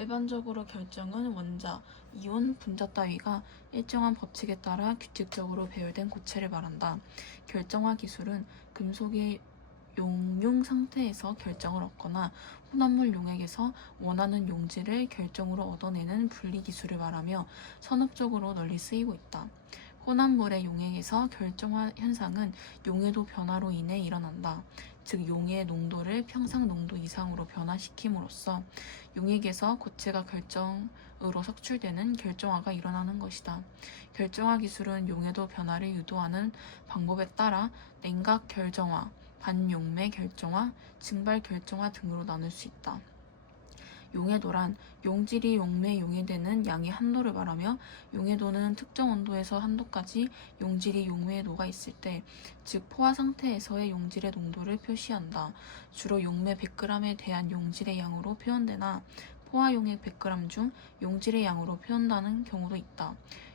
일반적으로 결정은 원자, 이온, 분자 따위가 일정한 법칙에 따라 규칙적으로 배열된 고체를 말한다. 결정화 기술은 금속의 용융 상태에서 결정을 얻거나 혼합물 용액에서 원하는 용질을 결정으로 얻어내는 분리 기술을 말하며 산업적으로 널리 쓰이고 있다. 혼합물의 용액에서 결정화 현상은 용해도 변화로 인해 일어난다. 즉 용의 농도를 평상 농도 이상으로 변화시킴으로써 용액에서 고체가 결정으로 석출되는 결정화가 일어나는 것이다. 결정화 기술은 용해도 변화를 유도하는 방법에 따라 냉각 결정화, 반용매 결정화, 증발 결정화 등으로 나눌 수 있다. 용해도란 용질이 용매에 용해되는 양의 한도를 말하며 용해도는 특정 온도에서 한도까지 용질이 용매에 녹아 있을 때, 즉 포화 상태에서의 용질의 농도를 표시한다. 주로 용매 100g에 대한 용질의 양으로 표현되나 포화 용액 100g 중 용질의 양으로 표현하는 경우도 있다.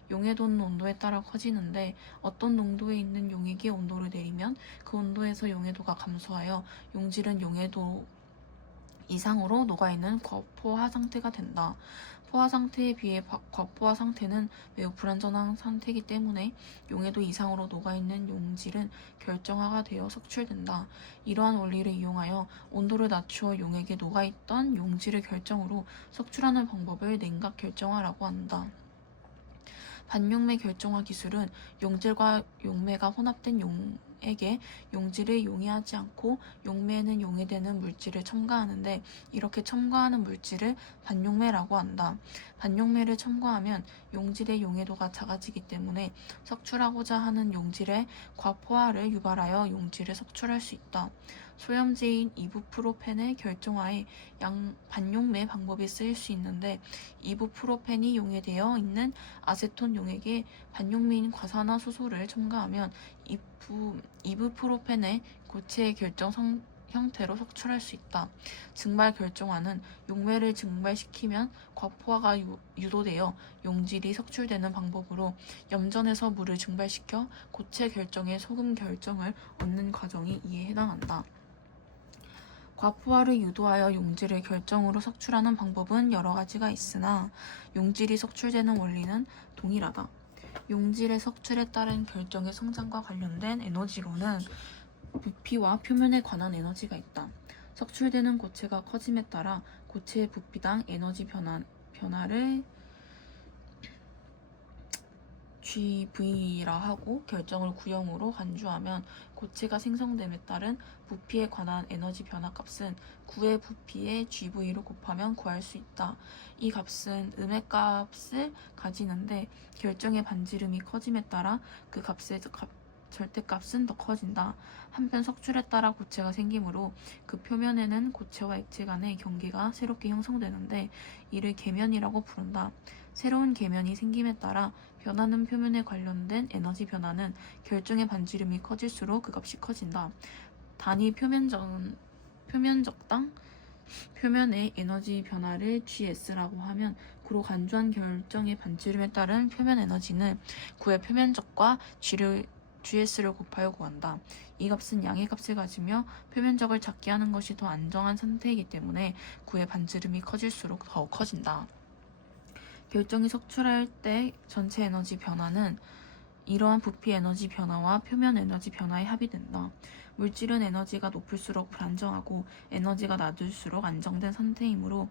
용해도는 온도에 따라 커지는데 어떤 농도에 있는 용액이 온도를 내리면 그 온도에서 용해도가 감소하여 용질은 용해도 이상으로 녹아있는 과포화 상태가 된다. 포화 상태에 비해 과포화 상태는 매우 불안전한 상태이기 때문에 용해도 이상으로 녹아있는 용질은 결정화가 되어 석출된다. 이러한 원리를 이용하여 온도를 낮추어 용액에 녹아있던 용질을 결정으로 석출하는 방법을 냉각 결정화라고 한다. 반용매 결정화 기술은 용질과 용매가 혼합된 용액에 용질을 용해하지 않고 용매에는 용해되는 물질을 첨가하는데, 이렇게 첨가하는 물질을 반용매라고 한다. 반용매를 첨가하면 용질의 용해도가 작아지기 때문에 석출하고자 하는 용질의 과포화를 유발하여 용질을 석출할 수 있다. 소염제인 이부프로펜의 결정화에 반용매 방법이 쓰일 수 있는데, 이부프로펜이 용해되어 있는 아세톤 용액에 반용매인 과산화수소를 첨가하면 이부프로펜의 고체의 결정 형태로 석출할 수 있다. 증발 결정화는 용매를 증발시키면 과포화가 유도되어 용질이 석출되는 방법으로 염전에서 물을 증발시켜 고체 결정의 소금 결정을 얻는 과정이 이에 해당한다. 과포화를 유도하여 용질을 결정으로 석출하는 방법은 여러 가지가 있으나 용질이 석출되는 원리는 동일하다. 용질의 석출에 따른 결정의 성장과 관련된 에너지로는 부피와 표면에 관한 에너지가 있다. 석출되는 고체가 커짐에 따라 고체의 부피당 에너지 변화를 GV라 하고 결정을 구형으로 간주하면 고체가 생성됨에 따른 부피에 관한 에너지 변화 값은 9의 부피에 GV로 곱하면 구할 수 있다. 이 값은 음의 값을 가지는데 결정의 반지름이 커짐에 따라 그 값의 절대값은 더 커진다. 한편 석출에 따라 고체가 생기므로 그 표면에는 고체와 액체 간의 경계가 새롭게 형성되는데 이를 계면이라고 부른다. 새로운 계면이 생김에 따라 변하는 표면에 관련된 에너지 변화는 결정의 반지름이 커질수록 그 값이 커진다. 단위 표면적당 표면의 에너지 변화를 GS라고 하면 구로 간주한 결정의 반지름에 따른 표면 에너지는 구의 표면적과 GS를 곱하여 구한다. 이 값은 양의 값을 가지며 표면적을 작게 하는 것이 더 안정한 상태이기 때문에 구의 반지름이 커질수록 더 커진다. 결정이 석출할 때 전체 에너지 변화는 이러한 부피 에너지 변화와 표면 에너지 변화의 합이 된다. 물질은 에너지가 높을수록 불안정하고 에너지가 낮을수록 안정된 상태이므로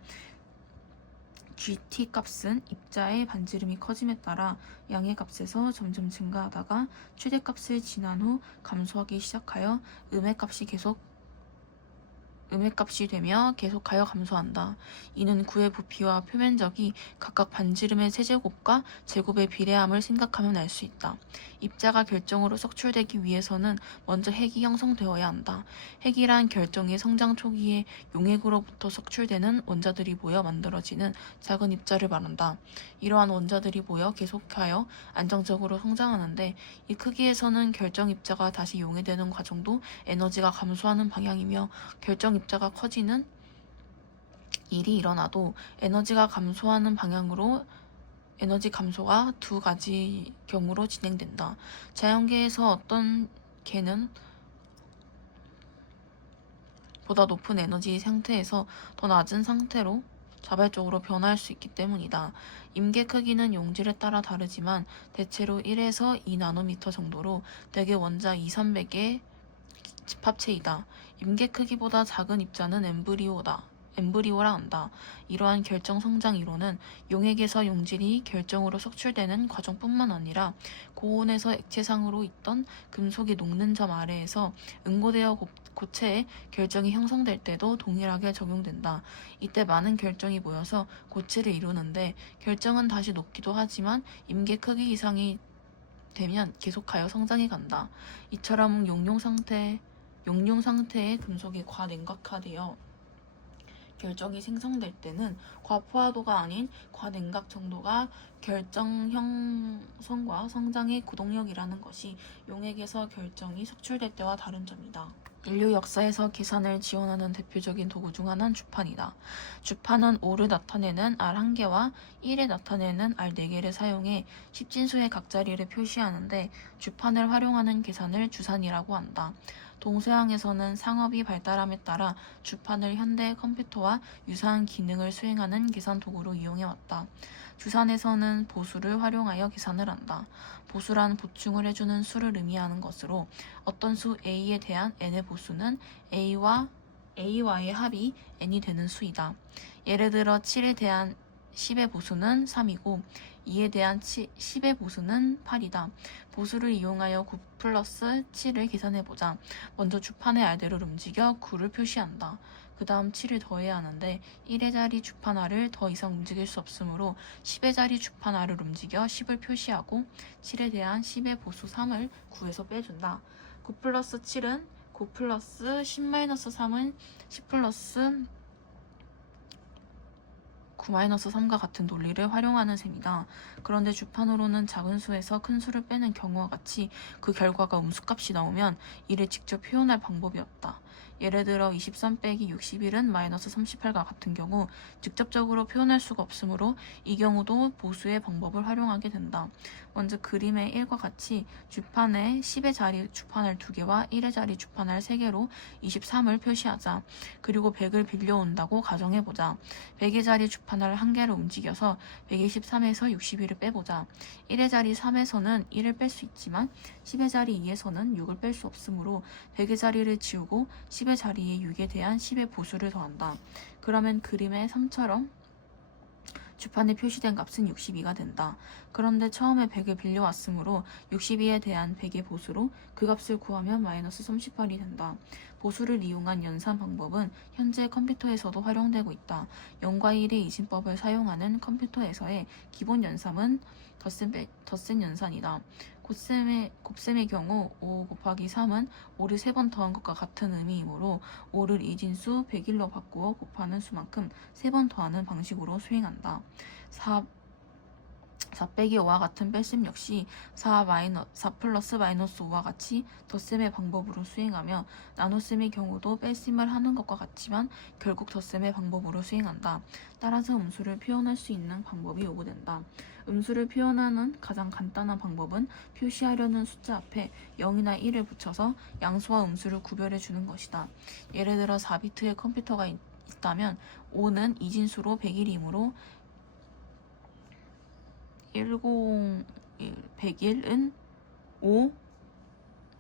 GT 값은 입자의 반지름이 커짐에 따라 양의 값에서 점점 증가하다가 최대값을 지난 후 감소하기 시작하여 음의 값이 되며 계속하여 감소한다. 이는 구의 부피와 표면적이 각각 반지름의 세제곱과 제곱의 비례함을 생각하면 알 수 있다. 입자가 결정으로 석출되기 위해서는 먼저 핵이 형성되어야 한다. 핵이란 결정의 성장 초기에 용액으로부터 석출되는 원자들이 모여 만들어지는 작은 입자를 말한다. 이러한 원자들이 모여 계속하여 안정적으로 성장하는데, 이 크기에서는 결정 입자가 다시 용해되는 과정도 에너지가 감소하는 방향이며, 결정 입자가 커지는 일이 일어나도 에너지가 감소하는 방향으로 에너지 감소가 두 가지 경우로 진행된다. 자연계에서 어떤 개는 보다 높은 에너지 상태에서 더 낮은 상태로 자발적으로 변화할 수 있기 때문이다. 임계 크기는 용질에 따라 다르지만 대체로 1에서 2나노미터 정도로 대개 원자 2, 300의 집합체이다. 임계 크기보다 작은 입자는 엠브리오라 한다. 이러한 결정 성장 이론은 용액에서 용질이 결정으로 석출되는 과정뿐만 아니라 고온에서 액체상으로 있던 금속이 녹는 점 아래에서 응고되어 고체의 결정이 형성될 때도 동일하게 적용된다. 이때 많은 결정이 모여서 고체를 이루는데 결정은 다시 녹기도 하지만 임계 크기 이상이 되면 계속하여 성장해 간다. 이처럼 용융 상태의 금속이 과냉각화되어 결정이 생성될 때는 과포화도가 아닌 과냉각 정도가 결정 형성과 성장의 구동력이라는 것이 용액에서 결정이 석출될 때와 다른 점이다. 인류 역사에서 계산을 지원하는 대표적인 도구 중 하나는 주판이다. 주판은 5를 나타내는 R 1개와 1을 나타내는 R 4개를 사용해 십진수의 각자리를 표시하는데 주판을 활용하는 계산을 주산이라고 한다. 동서양에서는 상업이 발달함에 따라 주판을 현대 컴퓨터와 유사한 기능을 수행하는 계산 도구로 이용해왔다. 주산에서는 보수를 활용하여 계산을 한다. 보수란 보충을 해주는 수를 의미하는 것으로 어떤 수 A에 대한 n의 보수는 A와의 합이 n이 되는 수이다. 예를 들어 7에 대한 10의 보수는 3이고 2에 대한 10의 보수는 8이다. 보수를 이용하여 9 플러스 7을 계산해보자. 먼저 주판의 R대로 움직여 9를 표시한다. 그 다음 7을 더해야 하는데 1의 자리 주판 R을 더 이상 움직일 수 없으므로 10의 자리 주판 R을 움직여 10을 표시하고 7에 대한 10의 보수 3을 9에서 빼준다. 9 플러스 7은 9 플러스 10-3은 10 플러스 9-3과 같은 논리를 활용하는 셈이다. 그런데 주판으로는 작은 수에서 큰 수를 빼는 경우와 같이 그 결과가 음수값이 나오면 이를 직접 표현할 방법이 없다. 예를 들어 23 빼기 61은 마이너스 38과 같은 경우 직접적으로 표현할 수가 없으므로 이 경우도 보수의 방법을 활용하게 된다. 먼저 그림의 1과 같이 주판에 10의 자리 주판알 2개와 1의 자리 주판알 3개로 23을 표시하자. 그리고 100을 빌려온다고 가정해보자. 100의 자리 주판알 1개를 움직여서 123에서 61을 빼보자. 1의 자리 3에서는 1을 뺄 수 있지만 10의 자리 2에서는 6을 뺄 수 없으므로 100의 자리를 지우고 10의 자리에 6에 대한 10의 보수를 더한다. 그러면 그림의 3처럼 주판에 표시된 값은 62가 된다. 그런데 처음에 100을 빌려왔으므로 62에 대한 100의 보수로 그 값을 구하면 마이너스 38이 된다. 보수를 이용한 연산 방법은 현재 컴퓨터에서도 활용되고 있다. 0과 1의 이진법을 사용하는 컴퓨터에서의 기본 연산은 덧셈 연산이다. 곱셈의 경우 5 곱하기 3은 5를 3번 더한 것과 같은 의미이므로 5를 이진수 101로 바꾸어 곱하는 수만큼 3번 더하는 방식으로 수행한다. 4 빼기 5와 같은 뺄셈 역시 4 플러스 마이너스 5와 같이 덧셈의 방법으로 수행하며 나눗셈의 경우도 뺄셈을 하는 것과 같지만 결국 덧셈의 방법으로 수행한다. 따라서 음수를 표현할 수 있는 방법이 요구된다. 음수를 표현하는 가장 간단한 방법은 표시하려는 숫자 앞에 0이나 1을 붙여서 양수와 음수를 구별해 주는 것이다. 예를 들어 4비트의 컴퓨터가 있다면 5는 이진수로 101이므로 101은 5,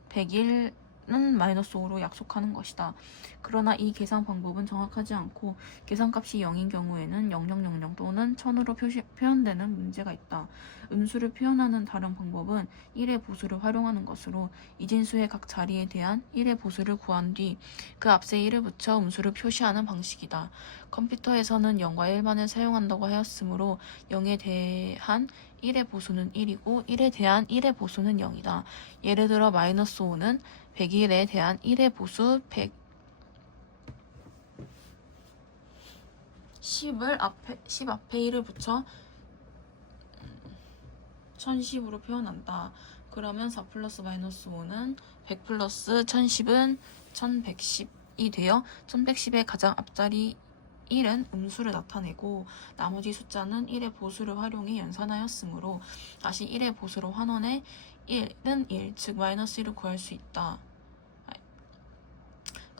101은 마이너스 5로 약속하는 것이다. 그러나 이 계산 방법은 정확하지 않고 계산값이 0인 경우에는 0000 또는 1000으로 표현되는 문제가 있다. 음수를 표현하는 다른 방법은 1의 보수를 활용하는 것으로 이진수의 각 자리에 대한 1의 보수를 구한 뒤 그 앞에 1을 붙여 음수를 표시하는 방식이다. 컴퓨터에서는 0과 1만을 사용한다고 하였으므로 0에 대한 1의 보수는 1이고 1에 대한 1의 보수는 0이다. 예를 들어 마이너스 5는 101에 대한 1의 보수 10 앞에 1을 붙여 1010으로 표현한다. 그러면 4 플러스 마이너스 5는 100 플러스 1010은 1110이 되어 1110의 가장 앞자리 1은 음수를 나타내고 나머지 숫자는 1의 보수를 활용해 연산하였으므로 다시 1의 보수로 환원해 1은 1, 즉 마이너스 1을 구할 수 있다.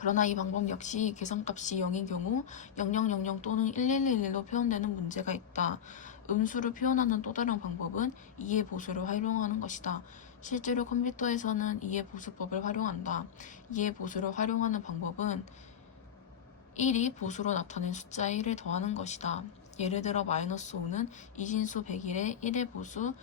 그러나 이 방법 역시 계산값이 0인 경우 0000 또는 1111로 표현되는 문제가 있다. 음수를 표현하는 또 다른 방법은 2의 보수를 활용하는 것이다. 실제로 컴퓨터에서는 2의 보수법을 활용한다. 2의 보수를 활용하는 방법은 1이 보수로 나타낸 숫자 1을 더하는 것이다. 예를 들어 마이너스 5는 이진수 101에 1의 보수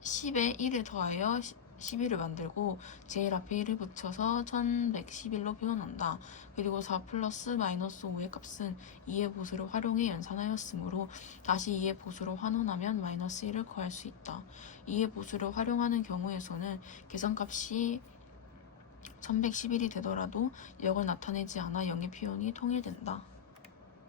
10에 1을 더하여 11을 만들고 제일 앞에 1을 붙여서 1111로 표현한다. 그리고 4 플러스 마이너스 5의 값은 2의 보수를 활용해 연산하였으므로 다시 2의 보수로 환원하면 마이너스 1을 구할 수 있다. 2의 보수를 활용하는 경우에서는 계산값이 1111이 되더라도 역을 나타내지 않아 0의 표현이 통일된다.